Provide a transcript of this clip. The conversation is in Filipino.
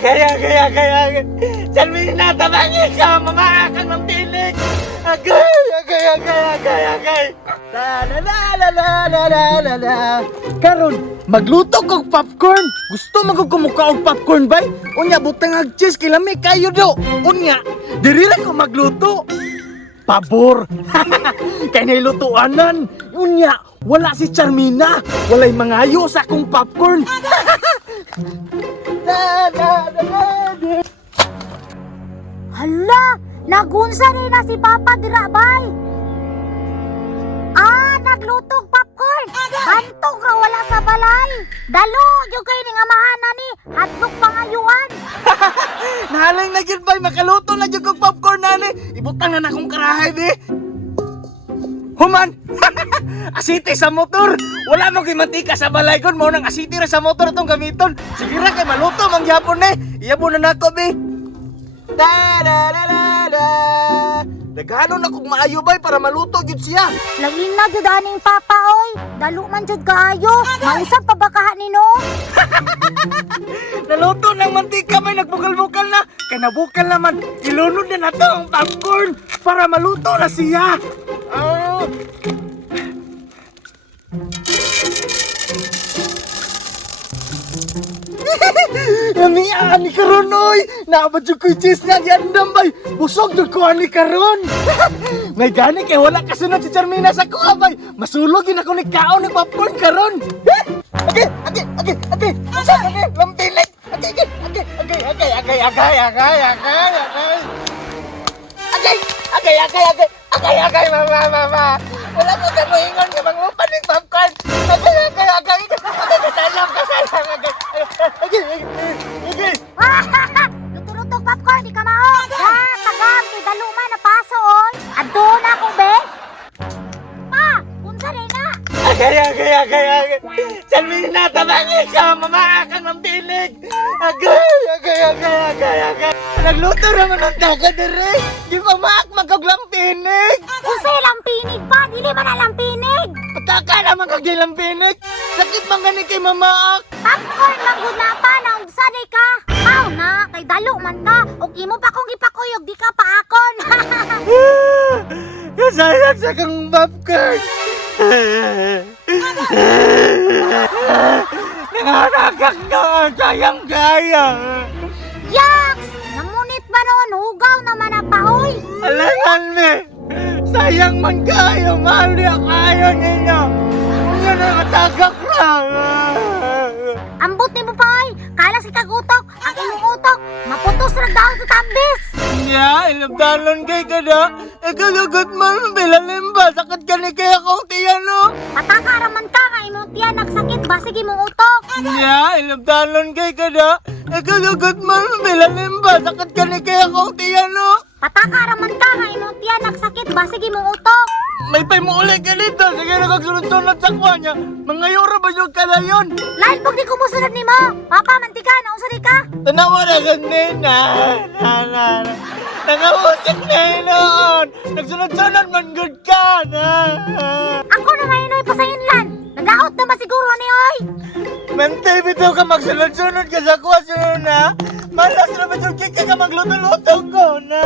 Agay. Salmina, tabangin ka! Mamaakan ng tinig! Agay! La. Karon, magluto kog popcorn. Gusto mo kog kumuka og popcorn bay? Unya butang ag cheese kay lami kayo do. Unya, diri ra ko magluto. Pabor. Kay nilutuanan. Unya, wala si Charmina. Walay mangayo sa akong popcorn. Hala, nagunsa rin na si Papa dira bay. Naglutog popcorn. Hantog ra wala sa balay. Dalo, yung kayo ning amahanan ni. Hatlog pangayuan. Nahalang na gyud bay, makaluto na gyud kog popcorn nani. Ibutang na akong karahay be. Human. Asiti sa motor. Wala mo kay mantika sa balay kon, mao nang asiti ra sa motor atong gamiton. Sige ra kay maluto man gyapon ni. Iyabo na nako be. Naghanon akong maayo bay para maluto gyud siya. Lagin na jud aning Papa oy. Dalo man jud kaayo. Mausap pa bakahan ni no. Naluto ng mantika may nagbukal-bukal na. Kaya nabukal naman. Ilunod na nato ang popcorn para maluto na siya. Yami ani karon oy. Naabot jud ko'y cheese na diandam bay. Busog jud ko ani karon. May gani kay wala kasunod si Charmina sa kuha bay. Masulog yun ako ni kaon ni popcorn karon. Ate. Sa kani lampilik. Agay, mama. Wala ko gamuhingon ka bang lupa ni popcorn. Agay. Kasalang. Agay. Luto-luto popcorn di ka mao. Tagam kay dalo man napaso oy. Adto na ko be. Pa, unsa rin na? Agay. Salmina, tabangin ka! Mamaakan ng tinig! Agay. Nagluto naman ang daga dere. Di mamaak magkaglampinig. Unsay lampinig pa, dili man na lampinig. Pataka naman kaglampinig. Sakit man gani kay mamaak. Popcorn manggod na pa na unsa di ka. Aw na, kay dalo man ka. Og imo pa kong ipakuyog di ka paakon. Kasayang sa kang popcorn. Nanganagak na ang sayang kaya. Yaks! Namunit ba noon? Hugaw naman na pahoy. Alangan me. Sayang man kayo. Mahal niya kayo ninyo. Kung yan ang atagak lang. Ambot ni mo pahoy. Kala si kagutok. Ang imong utok. Maputos ra daw sa tambis. Nya, ilabdanon kay kada. Ikagugot mo, bilalim ba? Sakit ka ni kaya kong tiyan, no? Pataka raman ka nga imong tiyan nagsakit. Basig imong utok. Nya, ilabdanon kay kada. Ikagugot mo, bilalim ba? Sakit ka ni kaya kong tiyan, no? Pataka raman ka nga imong tiyan nagsakit. Basig imong utok. May pay mo ulit ka dito. Sige na kagsunod-sunod sa kwa niya. Mga yura ba yung kada yun? Lain pag di ko musunod ni mo. Papa, mantika na unsa di ka? Tanawa na ganina. Nangawusik na yun noon. Nagsunod-sunod man good ka na. Ako na ngayon ay pasainlan. Nadaot naman siguro ni oy. Mentay bitaw ka magsunod-sunod ka sa kwa sunod na. Malas na bitaw ka magluto-luto ko na.